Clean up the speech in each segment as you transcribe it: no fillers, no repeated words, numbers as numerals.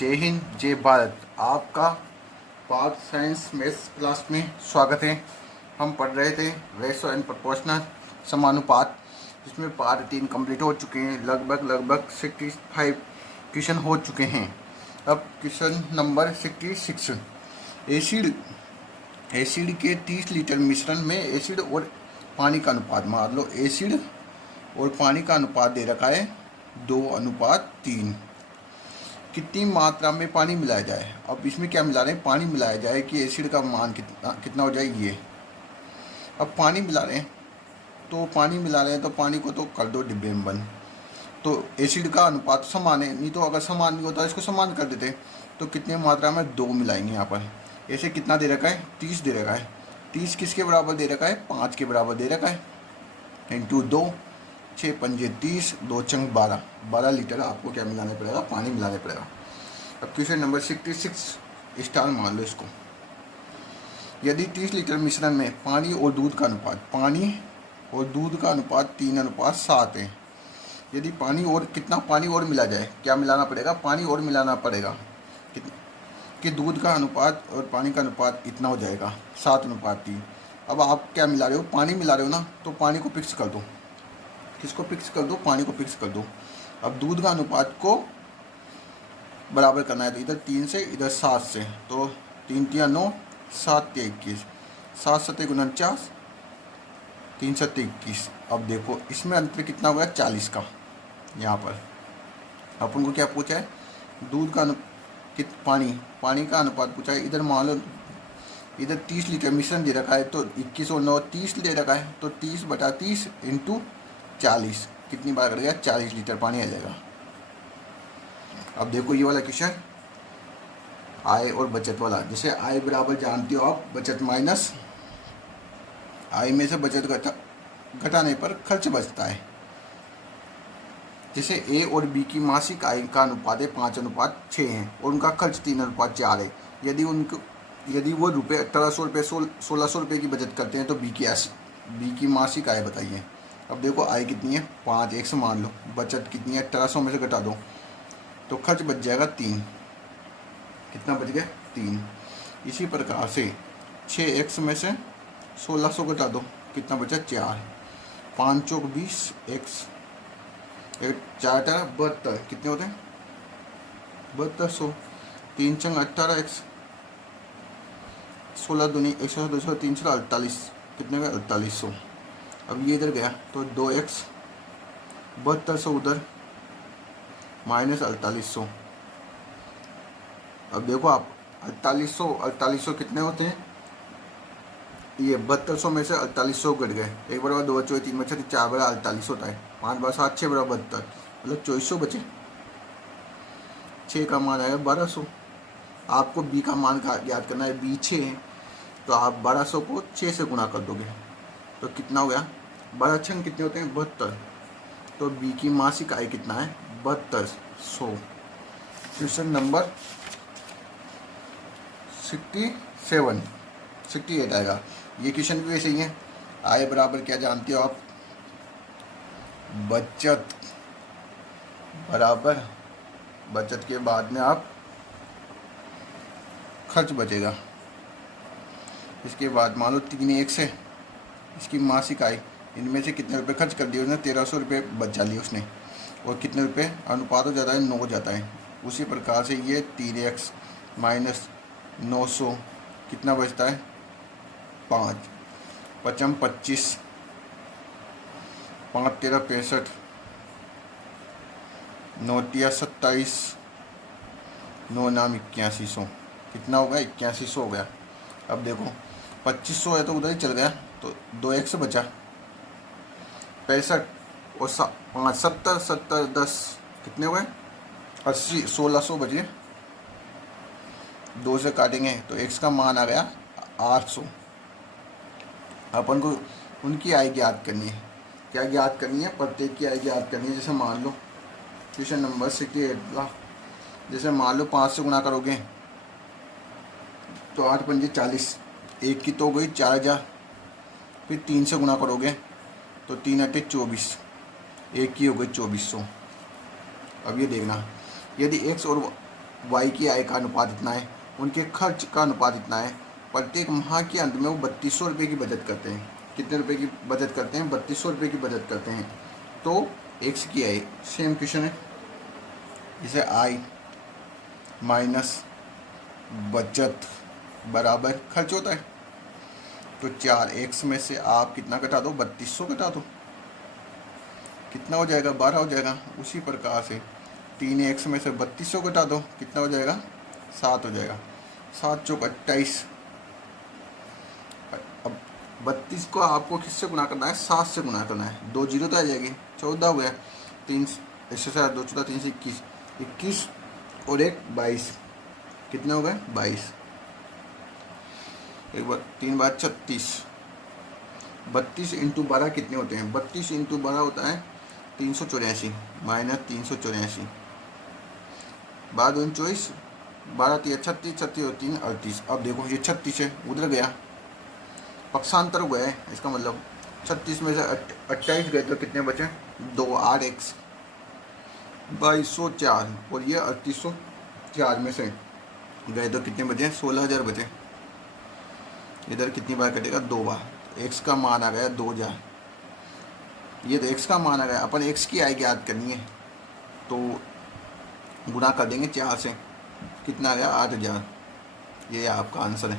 जय हिंद जय भारत। आपका पार्ट साइंस मैथ्स क्लास में स्वागत है। हम पढ़ रहे थे रेशो एंड प्रोपोर्शनल समानुपात, जिसमें पार्ट 3 कंप्लीट हो चुके हैं। लगभग 65 क्वेश्चन हो चुके हैं। अब क्वेश्चन नंबर 66। एसिड के 30 लीटर मिश्रण में एसिड और पानी का अनुपात, मान लो एसिड और पानी का अनुपात दे रखा है 2:3। कितनी मात्रा में पानी मिलाया जाए। अब इसमें क्या मिला रहे हैं, पानी मिलाया जाए कि एसिड का मान कितना हो जाए ये। अब पानी मिला रहे हैं तो पानी को तो कर दो डिब्बे में बंद। तो एसिड का अनुपात समान है, नहीं तो अगर समान नहीं होता इसको समान कर देते। तो कितनी मात्रा में 2 मिलाएंगे यहाँ पर। ऐसे कितना दे रखा है, 30 दे रखा है। 30 किसके बराबर दे रखा है, 5 के बराबर दे रखा है। इंटू 2, 6 पंजे 30, 2 चंग 12 लीटर आपको क्या मिलाना पड़ेगा, पानी मिलाना पड़ेगा। अब क्वेश्चन नंबर 66 स्टार मान लो इसको। यदि 30 लीटर मिश्रण में पानी और दूध का अनुपात 3:7 है। यदि कितना पानी और मिला जाए, क्या मिलाना पड़ेगा, पानी और मिलाना पड़ेगा कि दूध का अनुपात और पानी का अनुपात इतना हो जाएगा 7:3। अब आप क्या मिला रहे हो, पानी मिला रहे हो ना, तो पानी को फिक्स कर दो। किसको फिक्स कर दो, पानी को फिक्स कर दो। अब दूध का अनुपात को बराबर करना है, तो इधर 3 से इधर 7 से, तो 3 3 9, 7 21, 7 7 49, 3 7 21। अब देखो इसमें अंतर कितना हुआ है, 40 का। यहाँ पर अपन को क्या पूछा है, दूध का पानी का अनुपात पूछा है। इधर मान लो इधर 30 लीटर मिश्रण दे रखा है, तो 21 और 9 30 दे रखा है, तो 30/30 इंटू 40 कितनी बार करेगा, 40 लीटर पानी आ जाएगा। अब देखो ये वाला क्वेश्चन आय और बचत वाला। जैसे आय बराबर जानते हो आप, बचत माइनस आय में से बचत घटाने पर खर्च बचता है। जैसे ए और बी की मासिक आय का अनुपात है 5:6 है और उनका खर्च 3:4 है। यदि वो रुपये 1800 रुपये 1600 रुपये की बचत करते हैं, तो बी की मासिक आय बताइए। अब देखो आय कितनी है, 5x मान लो। बचत कितनी है, 1800 में से घटा दो, तो खर्च बच जाएगा 3। कितना बच गया, 3। इसी प्रकार से 6x में से 1600 घटा दो, कितना बचा, 4। 5 चौक 20, x 4 72, कितने होते हैं 7200। 3 चंग 18x, 16 दूनी 100 200 3 48, कितने हुए 4800। अब ये इधर गया तो 2x 7200 उधर माइनस 4800। अब देखो आप 4800 कितने होते हैं, ये 7200 में से 4800 घट गए। 1 बराबर 2 बचे, 3 बचे, 4 बराबर 48 होता है। 5 बार 7 6 बराबर 72, मतलब 2400 बचे। 6 का मान आएगा 1200। आपको बी का मान याद करना है, बी 6 है, तो आप 1200 को 6 से गुणा कर दोगे, तो कितना हो गया, 12 छंग कितने होते हैं 72। तो बी की मासिक आय कितना है, 7200। क्वेश्चन नंबर 68 आएगा। ये क्वेश्चन भी वैसे ही है। आय बराबर क्या जानते हो आप, बचत बराबर बचत के बाद में आप खर्च बचेगा। इसके बाद मान लो 3x है इसकी मासिक आय, इनमें से कितने रुपए खर्च कर दिए उसने, 1300 रुपये बचा लिए उसने, और कितने रुपए अनुपात हो जाता है, 9 जाता है। उसी प्रकार से ये 3x माइनस 900 कितना बचता है, 5 5 25, 5 13 65, 9 3 27, 9 9 8100, कितना होगा 8100 हो गया। अब देखो 2500 है तो उधर ही चल गया, तो 2x बचा। 65 और 5 70 70 10 कितने हुए, 80, 1600 बचे। 2 से काटेंगे तो x का मान आ गया 800। अपन को उनकी आय ज्ञात करनी है। क्या ज्ञात करनी है, प्रत्येक की आय ज्ञात करनी है। जैसे मान लो क्वेश्चन नंबर 68, जैसे मान लो 5 से गुणा करोगे तो 8 पंजे 40, 1 की तो हो गई 4000। फिर 3 से गुणा करोगे तो 3 8 24, 1 की हो गई 2400। अब ये देखना, यदि x और वाई की आय का अनुपात इतना है, उनके खर्च का अनुपात इतना है, प्रत्येक माह के अंत में वो 3200 रुपये की बचत करते हैं। कितने रुपए की बचत करते हैं? 3200 रुपये की बचत करते हैं। तो एक्स की आय, सेम क्वेश्चन है, जैसे आय माइनस बचत बराबर खर्च होता है। तो 4x में से आप कितना घटा दो? 3200 घटा दो, कितना हो जाएगा? 12 हो जाएगा। उसी प्रकार से 3x में से 3200 घटा दो, कितना हो जाएगा? 7 हो जाएगा। 7 चौक 28। अब 32 को आपको किससे गुना करना है? 7 से गुना करना है। 2 जीरो तो आ जाएगी, 14 हो गया। 3 इससे 2 14 3 से 21, 21 और 1 22, कितने हो गए? 22। एक बार 3 बार 36, 32 इंटू 12 कितने होते हैं? 32 इंटू 12 होता है 384 माइनस 384, 12 दूनी 24, 12 3 36, 36 और 3 38। अब देखो ये 36 है, उधर गया, पक्षांतर हुआ है, इसका मतलब 36 में से 28 गए तो कितने बचे? 2 8x 2204, और ये 3804 में से गए तो कितने बचे? 16000 बचे। इधर कितनी बार कटेगा? 2 बार। x का मान आ गया 2000। ये तो x का मान आ गया। अपन x की आय ज्ञात करनी है तो गुणा कर देंगे 4 से, कितना आ गया? 8000। ये आपका आंसर है।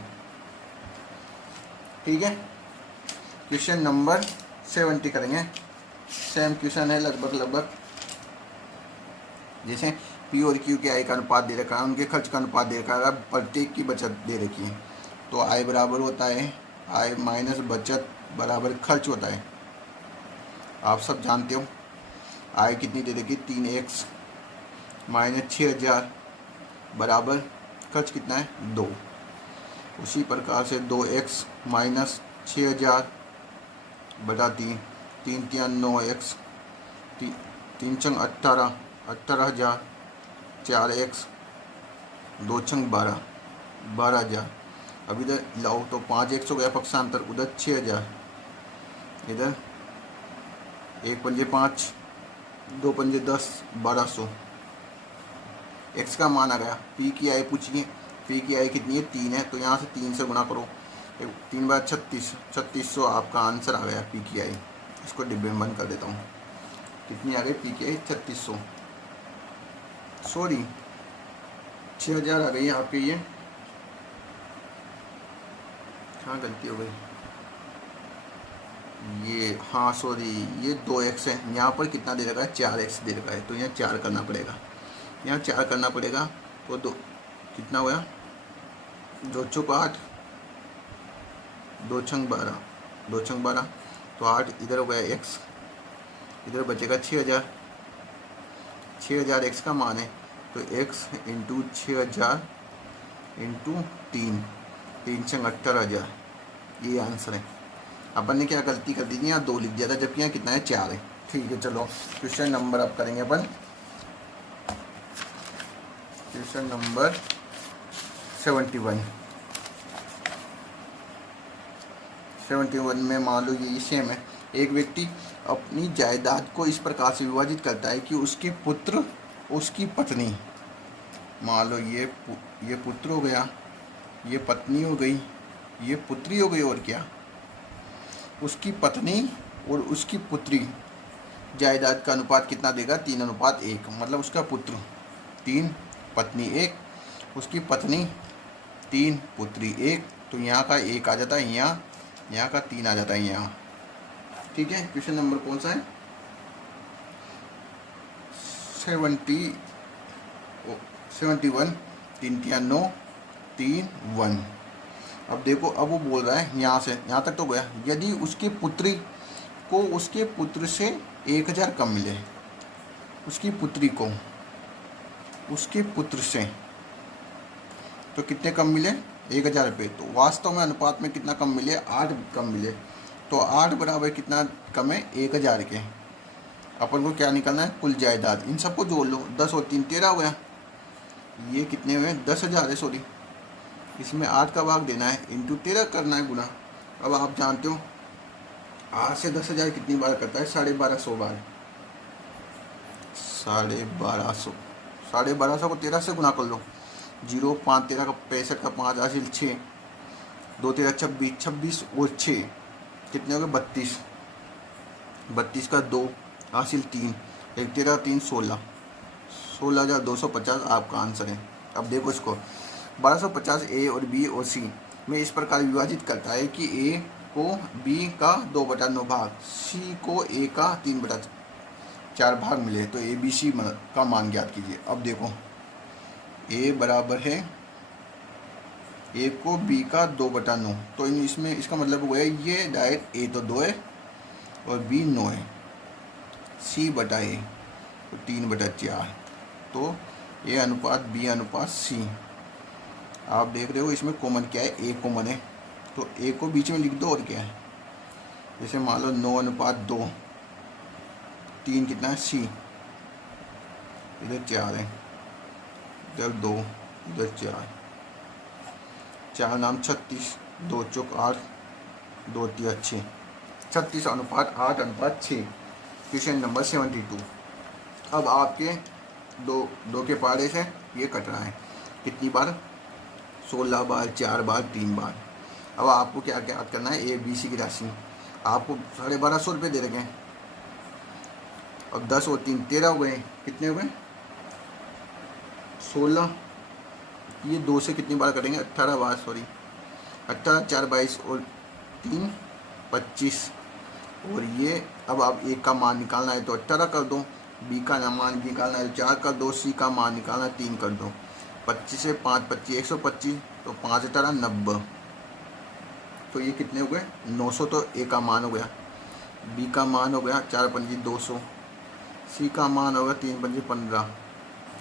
ठीक है, क्वेश्चन नंबर 70 करेंगे। सेम क्वेश्चन है लगभग। जैसे पी और क्यू के आय का अनुपात दे रखा है, उनके खर्च का अनुपात दे रखा है, प्रत्येक की बचत दे रखी है। तो आय बराबर होता है, आय माइनस बचत बराबर खर्च होता है। आप सब जानते हो आय कितनी दे रखी? 3x माइनस 6000 बराबर खर्च कितना है? 2। उसी प्रकार से 2x माइनस 6000 बटा 3, 3 3 9x, 3 चंग 18, 18000, 4x, 2 चंग 12, 12000। अब इधर लाओ तो 5x हो गया पक्षांतर, उधर 6000, इधर 1 पंजे 5, 2 पंजे 10, 1200। x का मान आ गया। p की आय पूछिए, p की आय कितनी है? 3 है, तो यहाँ से 3 से गुणा करो, 3 बार 36, 3600 आपका आंसर आ गया p की आय। इसको डिब्बे में बंद कर देता हूँ। कितनी आ गई p की आय? 3600, सॉरी 6000 आ गई है आपके। ये हाँ गलती हो गई, ये हाँ सॉरी, ये 2x है, यहाँ पर कितना दे रखा है? 4x दे रखा है, तो यहाँ 4 करना पड़ेगा, यहाँ 4 करना पड़ेगा। तो 2 कितना हुआ? 2 चौक 8, 2 छंग 12, 2 छंग 12, तो 8 इधर हो गया x, इधर बचेगा 6000। 6000 x का मान है, तो x इंटू 6000 इंटू 3, 3 छंग 18000, ये आंसर है। अपन ने क्या गलती कर दी थी? यहाँ 2 लिख दिया था, जबकि यहाँ कितना है? 4 है। ठीक है, चलो क्वेश्चन नंबर अब करेंगे अपन। Question number 71। 71 में मान लो ये सेम है। एक व्यक्ति अपनी जायदाद को इस प्रकार से विभाजित करता है कि उसके पुत्र, उसकी पत्नी, मान लो ये पुत्र हो गया, ये पत्नी हो गई, ये पुत्री हो गई, और क्या? उसकी पत्नी और उसकी पुत्री जायदाद का अनुपात कितना देगा? 3:1। मतलब उसका पुत्र 3, पत्नी 1, उसकी पत्नी 3, पुत्री 1, तो यहाँ का 1 आ जाता है, यहाँ का 3 आ जाता है यहाँ। ठीक है, क्वेश्चन नंबर कौन सा है? 71। 3 3 9, 3 1। अब देखो, अब वो बोल रहा है यहाँ से यहाँ तक तो गया। यदि उसकी पुत्री को उसके पुत्र से 1000 कम मिले, उसकी पुत्री को उसके पुत्र से तो कितने कम मिले? 1000 रुपये। तो वास्तव में अनुपात में कितना कम मिले? 8 कम मिले। तो 8 बराबर कितना कम है? 1000 के। अपन को क्या निकालना है? कुल जायदाद। इन सबको जोड़ लो, 10 और 3 13 हो गया। ये कितने हुए? 10,000 है, सॉरी। इसमें 8 का भाग देना है, इंटू 13 करना है गुना। अब आप जानते हो 8 से 10,000 कितनी बार करता है? 1250 बार। 1250, 1250 को 13 से गुना कर लो। 0 5 13 का 65 का 5 हासिल 6, 2 13 26, 26 और 6 कितने हो गए 32, 32 का 2 हासिल 3, 1 13 3 16, 16,250 आपका आंसर है। अब देखो इसको 1250 ए और बी और सी में इस प्रकार विभाजित करता है कि ए को बी का 2/9 भाग, सी को ए का 3/4 भाग मिले, तो ए बी सी का मान ज्ञात कीजिए। अब देखो ए बराबर है ए को बी का 2/9, तो इसमें इसका मतलब हुआ है ये डायरेक्ट ए तो 2 है और बी 9 है, सी बटा ए तो 3/4, तो ए अनुपात बी अनुपात सी। आप देख रहे हो इसमें कॉमन क्या है, ए कॉमन है, तो ए को बीच में लिख दो और क्या है, जैसे मान लो 9:2, 3 कितना है सी, इधर 4 है, इधर 2, इधर 4, 4 नाम 36, 2 चौक 8, 2 3 6, 36 अनुपात 8:6। Question number 72। अब आपके दो के पारे से ये कट रहा है कितनी बार, 16 बार, 4 बार, 3 बार। अब आपको क्या क्या करना है, ए बी सी की राशि आपको 1250 रुपये दे रखे हैं। अब 10 और 3 13 हो गए, कितने हो गए 16, ये 2 से कितनी बार कटेंगे 18 बार, सॉरी 18 4 22 और 3 25, और ये अब आप एक का मान निकालना है तो 18 कर दो, बी का मान निकालना है 4 कर दो, सी का मान निकालना है 3 कर दो, 25 से 5 25 125, तो 5 18 90, तो ये कितने हो गए 900, तो ए का मान हो गया, बी का मान हो गया 4 पंजी 200, सी का मान होगा 3 पंजी 15,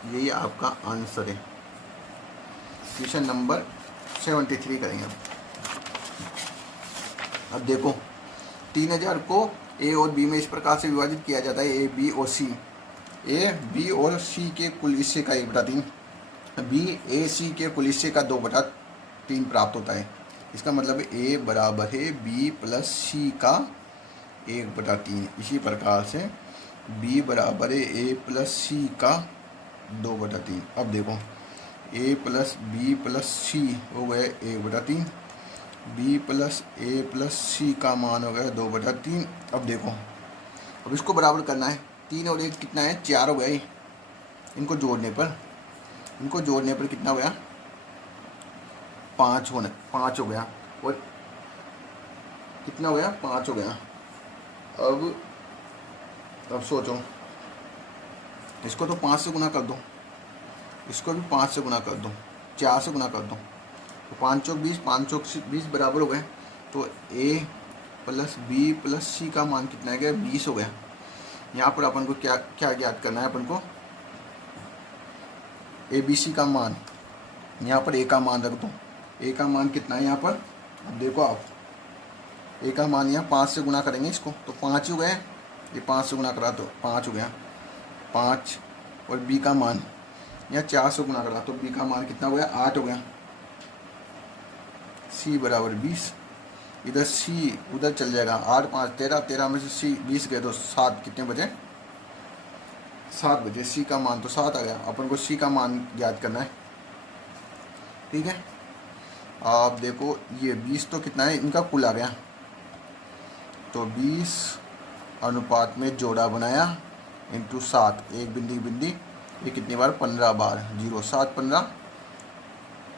यही आपका आंसर है। क्वेश्चन नंबर 73 करेंगे। अब देखो 3000 को ए और बी में इस प्रकार से विभाजित किया जाता है, ए बी और सी, ए बी और सी के कुल हिस्से का 1/3, बी ए सी के कुल हिस्से का 2/3 प्राप्त होता है। इसका मतलब ए बराबर है बी प्लस सी का 1/3। इसी प्रकार से बी बराबर है ए प्लस सी का 2/3। अब देखो ए प्लस बी प्लस सी हो गए 1/3, बी प्लस ए प्लस सी का मान हो गया 2/3। अब देखो अब इसको बराबर करना है, 3 और 1 कितना है 4 हो गया, इनको जोड़ने पर कितना हो गया 5 हो गया, और कितना हो गया 5 हो गया। अब सोचो इसको तो 5 से गुना कर दो, इसको भी 5 से गुना कर दो, 4 से गुना कर दो, तो 5 चौक 20, 5 चौक 20 बराबर हो गए, तो ए प्लस बी प्लस सी का मान कितना है 20 हो गया। यहाँ पर अपन को क्या क्या ज्ञात करना है, अपन को ए बी सी का मान, यहाँ पर ए का मान रख दो, ए का मान कितना है यहाँ पर, अब देखो आप ए का मान यहाँ 5 से गुना करेंगे इसको तो 5 हो गए, ये 5 से गुना करा तो 5 हो गया 5, और बी का मान यहाँ 4 से गुना करा तो बी का मान कितना हो गया 8 हो गया, सी बराबर 20, इधर सी उधर चल जाएगा, 8 5 13, 13 में से सी 20 गए तो 7 कितने बजे 7 बजे, सी का मान तो 7 आ गया। अपन को सी का मान याद करना है, ठीक है। आप देखो ये 20 तो कितना है इनका कुल आ गया, तो 20 अनुपात में जोड़ा बनाया इंटू 7, एक बिंदी ये कितनी बार 15 बार, 0 7 15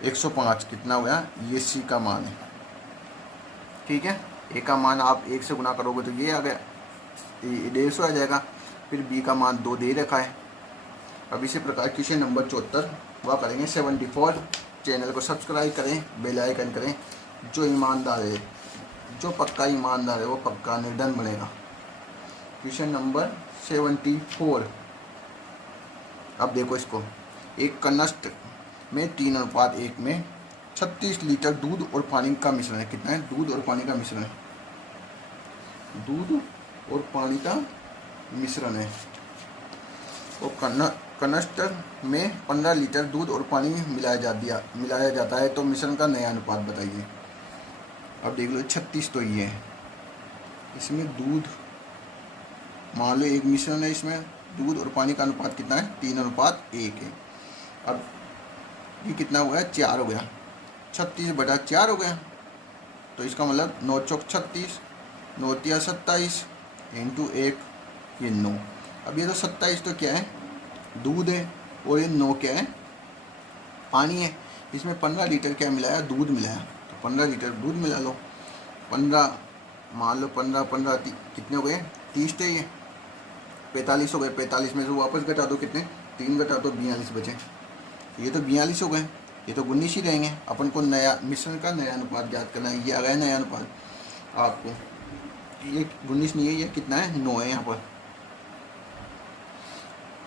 105 कितना हो गया, ये सी का मान है, ठीक है। ए का मान आप 1 से गुना करोगे तो ये आ गया 150 आ जाएगा, फिर बी का मान 2 दे रखा है। अब इसी प्रकार क्वेश्चन नंबर 74 वह करेंगे 74। चैनल को सब्सक्राइब करें, बेल आइकन करें। जो ईमानदार है, जो पक्का ईमानदार है वो पक्का निर्धन बनेगा। Question number 74। अब देखो इसको, एक कनस्ट में 3:1 में 36 लीटर दूध और पानी का मिश्रण है। कितना है, दूध और पानी का मिश्रण है, दूध और पानी का मिश्रण है। तो कनस्टर में 15 लीटर दूध और पानी मिलाया जाता है, तो मिश्रण का नया अनुपात बताइए। अब देख लो 36 तो ये है, इसमें दूध मान लो एक मिश्रण है, इसमें दूध और पानी का अनुपात कितना है 3:1 है। अब ये कितना हो गया, 4 हो गया, 36/4 हो गया। तो इसका मतलब 9 चौक 36, 9 तिया 27 इंटू 1, ये 9। अब ये तो 27 तो क्या है, दूध है, और ये 9 क्या है, पानी है। इसमें 15 लीटर क्या मिलाया, दूध मिलाया, तो 15 लीटर दूध मिला लो। 15 मान लो, 15 15 कितने हो गए, 30 थे, ये 45 हो गए। 45 में से वापस घटा दो, कितने, 3 घटा दो, 42 बचे। ये तो 42 हो गए, ये तो 19 ही रहेंगे। अपन को नया मिश्रण का नया अनुपात ज्ञात करना है। ये आ गया नया अनुपात आपको, ये 19 नहीं है, ये कितना है, 9 है यहाँ पर।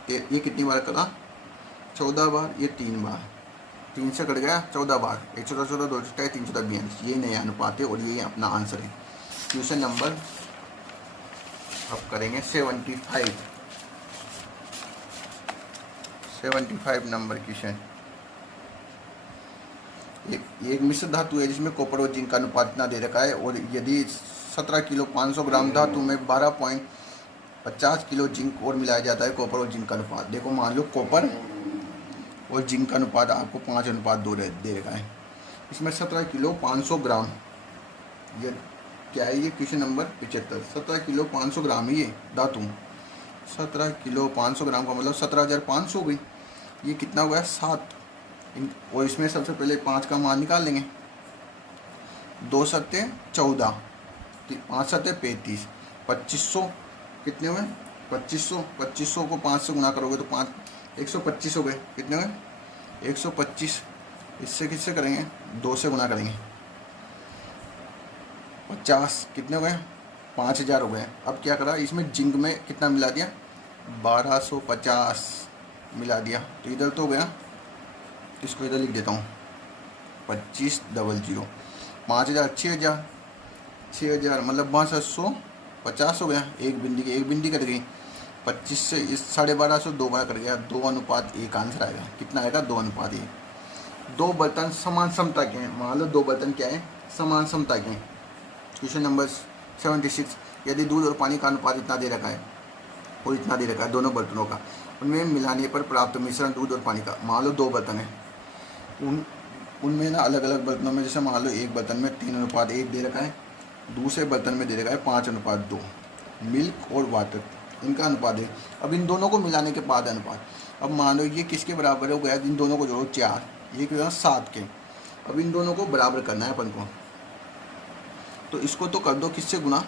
ये कितनी बार करा, 14 बार, ये 3 बार, 3 से कट गया 14 बार, 1 14 14 2 4 3 14 42, यही नया अनुपात है और यही अपना आंसर है। क्वेश्चन नंबर अब करेंगे 75 नंबर क्वेश्चन। एक मिश्र धातु है जिसमें कॉपर और जिंक का अनुपात इतना दे रखा है, और यदि 17 किलो 500 ग्राम धातु में 12.50 किलो जिंक और मिलाया जाता है, कॉपर और जिंक का अनुपात। देखो मान लो कॉपर और जिंक का अनुपात आपको 5:2 दे रखा है। इसमें 17 किलो 500 ग्राम, ये क्या है, ये क्वेश्चन नंबर 75। 17 किलो 500 ग्राम है ये धातु, 17 किलो 500 ग्राम का मतलब 17,500 हो गई। ये कितना हुआ है, 7। और इसमें सबसे पहले 5 का मान निकाल लेंगे। 2 सत्ते 14, 5 सत्ते 35, 2500 कितने हुए, 2500 को 5 से गुना करोगे तो 125 हो गए। कितने हुए, 125। इससे किससे करेंगे, 2 से गुना करेंगे, 50 कितने हो गए, 5000 हो गए। अब क्या करा, इसमें जिंक में कितना मिला दिया, 1250 मिला दिया। तो इधर तो हो गया, इसको इधर लिख देता हूँ, 2500, 5000 6000 मतलब 6250 हो गया। एक बिंदी कट गई, 25 से इस 1250 2 बार कट गया, 2:1 आंसर आएगा। कितना आएगा, 2:1। 2 बर्तन समान समता के हैं, मान लो 2 बर्तन क्या है, समान समता के हैं। क्वेश्चन नंबर 76, यदि दूध और पानी का अनुपात इतना दे रखा है और इतना दे रखा है दोनों बर्तनों का, उनमें मिलाने पर प्राप्त मिश्रण दूध और पानी का, मान लो 2 बर्तन है, उनमें ना अलग अलग बर्तनों में, जैसे मान लो एक बर्तन में 3:1 दे रखा है, दूसरे बर्तन में दे रखा है 5:2। मिल्क और वाटर इनका अनुपात है। अब इन दोनों को मिलाने के बाद अनुपात, अब मान लो ये किसके बराबर हो गया, इन दोनों को जोड़ो 4, ये क्या 7 के। अब इन दोनों को बराबर करना है अपन को, तो इसको तो कर दो किससे गुना,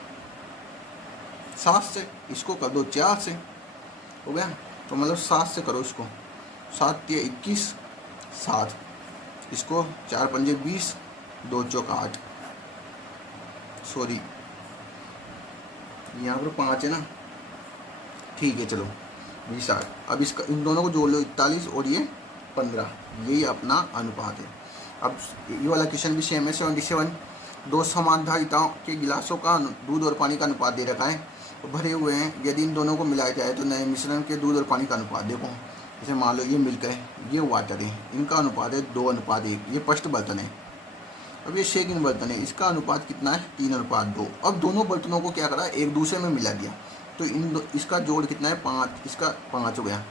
7 से, इसको कर दो 4 से, हो गया। तो मतलब 7 से करो इसको, 7 तिया 21, 7, इसको 4 पंजे 20, 2 चौक 8, सॉरी यहाँ पर 5 है ना, ठीक है चलो 20 8। अब इसका इन दोनों को जोड़ लो, 41 और ये 15, यही अपना अनुपात है। अब ये वाला क्वेश्चन भी सेम है, 77, 2 समान धारिताओं के गिलासों का दूध और पानी का अनुपात दे रखा है, तो भरे हुए हैं, यदि इन दोनों को मिलाया जाए तो नए मिश्रण के दूध और पानी का अनुपात। देखो जैसे मान लो ये मिल्क है, ये वाटर है, इनका अनुपात है 2:1। ये फर्स्ट बर्तन है। अब ये सेकंड बर्तन है, इसका अनुपात कितना है, 3:2। अब दोनों बर्तनों को क्या करा, एक दूसरे में मिला दिया, तो इसका जोड़ कितना है, 5, इसका 5 हो गया।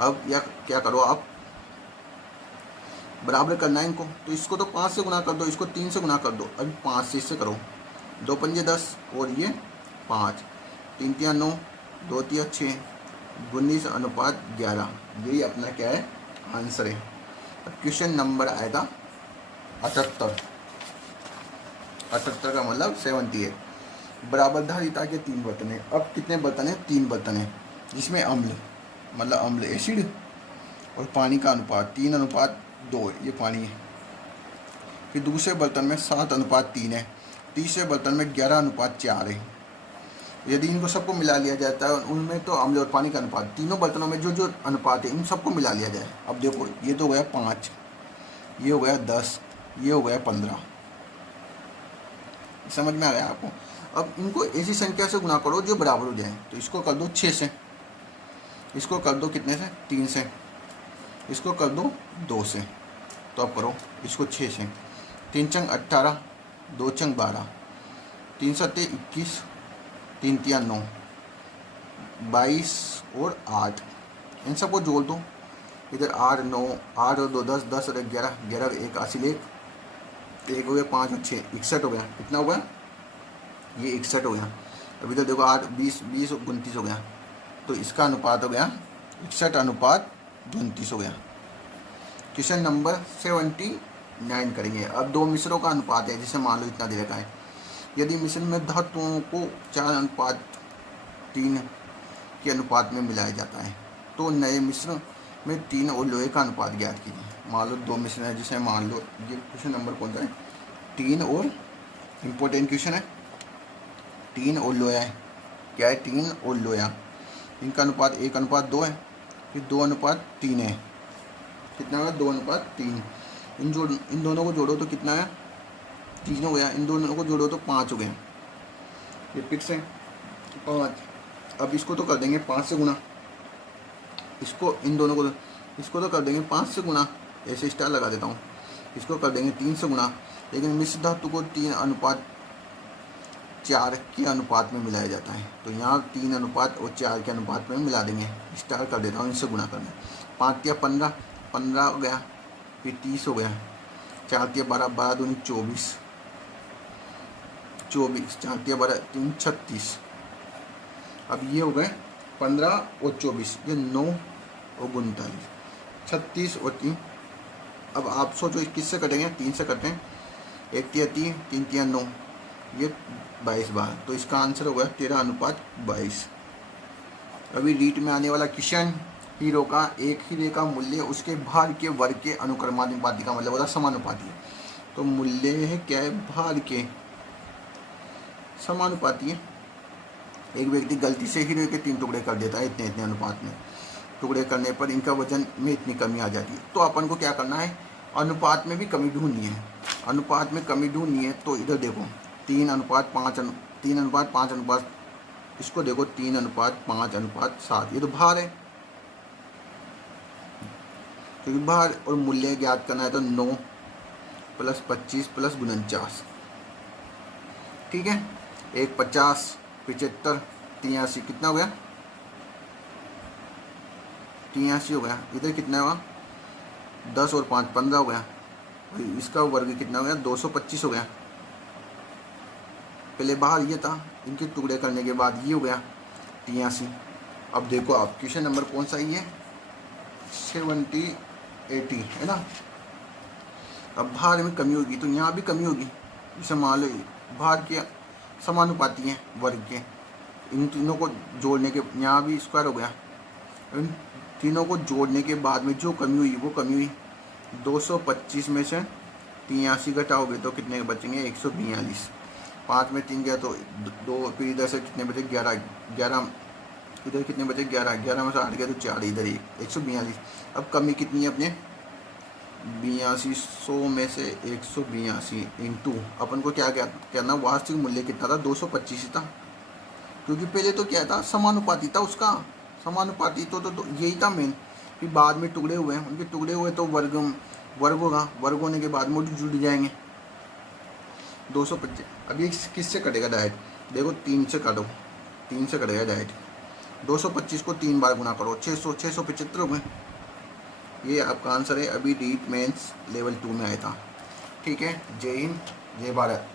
अब या क्या करो आप, बराबर करना है इनको, तो इसको तो 5 से गुना कर दो, इसको 3 से गुना कर दो। अभी 5 से इससे करो, 2 पंजे 10 और ये 5, 3 तिया 9, 2 तिया 6, 19:11। यही अपना क्या है, आंसर है। अब क्वेश्चन नंबर आएगा 78 का मतलब 78। बराबर धारिता के 3 बर्तन है। अब कितने बर्तन है, 3 बर्तन है, जिसमें अम्ल मतलब अम्ल एसिड और पानी का अनुपात 3:2, ये पानी है। फिर दूसरे बर्तन में 7:3 है, तीसरे बर्तन में 11:4 है। यदि इनको सबको मिला लिया जाता है, उनमें तो अम्ल और पानी का अनुपात, तीनों बर्तनों में जो जो अनुपात है इन सबको मिला लिया जाए। अब देखो ये तो हो गया 5, ये हो गया 10, ये हो गया 15। समझ में आ गया आपको। अब इनको ऐसी संख्या से गुना करो जो बराबर हो जाए। तो इसको कर दो 6 से, इसको कर दो कितने से, 3 से, इसको कर दो 2 से। तो अब करो इसको 6 से, 3 चंग 18, 2 चंग 12, 3 सत्ते 21, 3 तिया 9, 22 और 8, इन सबको जोड़ दो। इधर 8 9 8 और 2 10, 10 और 1 11, 11 और 1 हासिल 1, 1 हो गया, 5 और 6 61 हो गया। कितना हो गया? ये 61 हो गया। अब इधर देखो 8 20, 20 और 29 हो गया। तो इसका अनुपात हो गया 61 अनुपात 29 हो गया। क्वेश्चन नंबर 79 करेंगे। अब दो मिश्रों का अनुपात है, जैसे मान लो इतना दे रखा है। यदि मिश्रण में धातुओं को 4:3 के अनुपात में मिलाया जाता है तो नए मिश्रण में 3 और लोहे का अनुपात ज्ञात कीजिए। मान लो दो मिश्रण है, जिसे मान लो ये क्वेश्चन नंबर कौन सा है? 3 और इम्पोर्टेंट क्वेश्चन है। 3 और लोहा है। क्या है? 3 और लोहा। इनका अनुपात 1:2 है, फिर 2:3 है। कितना होगा? 2:3। इन दोनों को जोड़ो तो कितना है? 3 हो गया। इन दोनों को जोड़ो तो 5 हो गया। ये फिक्स है 5। अब इसको तो कर देंगे 5 से गुना। इसको इन दोनों को इसको तो कर देंगे 5 से गुना, ऐसे स्टार लगा देता हूँ। इसको कर देंगे 3 से गुना। लेकिन मिश्र धातु को 3:4 के अनुपात में मिलाया जाता है, तो यहाँ 3 अनुपात और 4 के अनुपात में मिला देंगे। स्टार कर देता हूँ, इनसे गुना करना। 5 या 15, 15 हो गया, फिर 30 हो गया। 4 या 12, 12 दूनी 24, 24, 4 या 12 3 36। अब ये हो गए 15 और 24, ये 9 और 39, 36 और 3। अब आप सोचो किससे कटेंगे? 3 से कटें। 1 3 3, 3 3 9, ये 22 बार। तो इसका आंसर होगा 13:22। अभी रीट में आने वाला क्वेश्चन, हीरो का एक हीरे का मूल्य उसके भार के वर्ग के अनुक्रमानुपाती का मतलब होता समानुपाती है। तो मूल्य है क्या है? भार के समानुपाती है। एक व्यक्ति गलती से हीरे के 3 टुकड़े कर देता है, इतने इतने अनुपात में। टुकड़े करने पर इनका वजन में इतनी कमी आ जाती है। तो अपन को क्या करना है? अनुपात में भी कमी ढूंढनी है। अनुपात में कमी ढूंढनी है तो इधर देखो 3:5 अनुपात, इसको देखो 3:5:7। ये तो भार है, क्योंकि भार और मूल्य ज्ञात करना है तो 9 + 25 + 49। ठीक है। 1 50, 75, 83, कितना हो गया? 83 हो गया। इधर कितना हुआ? 10 और 5 15 हो गया। इसका वर्ग कितना हो गया? 225 हो गया। पहले बाहर ये था, इनके टुकड़े करने के बाद ये हो गया 83। अब देखो आप क्वेश्चन नंबर कौन सा ही है? 70 80 है ना। अब भार में कमी होगी तो यहाँ भी कमी होगी। जैसे मान लो भार के समानुपाती हैं वर्ग के, इन तीनों को जोड़ने के, यहाँ भी स्क्वायर हो गया। इन तीनों को जोड़ने के बाद में जो कमी हुई वो कमी हुई 225 में से 83 घटाओगे तो कितने बचेंगे? 142। 5 में 3 गया तो 2, फिर इधर से कितने बचे? 11, 11 इधर कितने बचे? 11, 11 में से 8 गया तो 4, इधर 142। अब कमी कितनी है अपने? 8200 में से 182 इंटू अपन को क्या कहना? वास्तविक मूल्य कितना था? 225 था, क्योंकि पहले तो क्या था? समानुपाती था उसका। समानुपाती तो यही था मेन। फिर बाद में टुकड़े हुए, उनके टुकड़े हुए तो वर्ग होगा। वर्ग होने के बाद में जुड़ जाएंगे 225। अब ये किससे कटेगा डायरेक्ट? देखो 3 से काटो, 3 से कटेगा डायरेक्ट। 225 को 3 बार गुना करो, 600, 675 हो गए। ये आपका आंसर है। अभी रीट मेंस लेवल 2 में आया था। ठीक है। जय हिंद, जय भारत।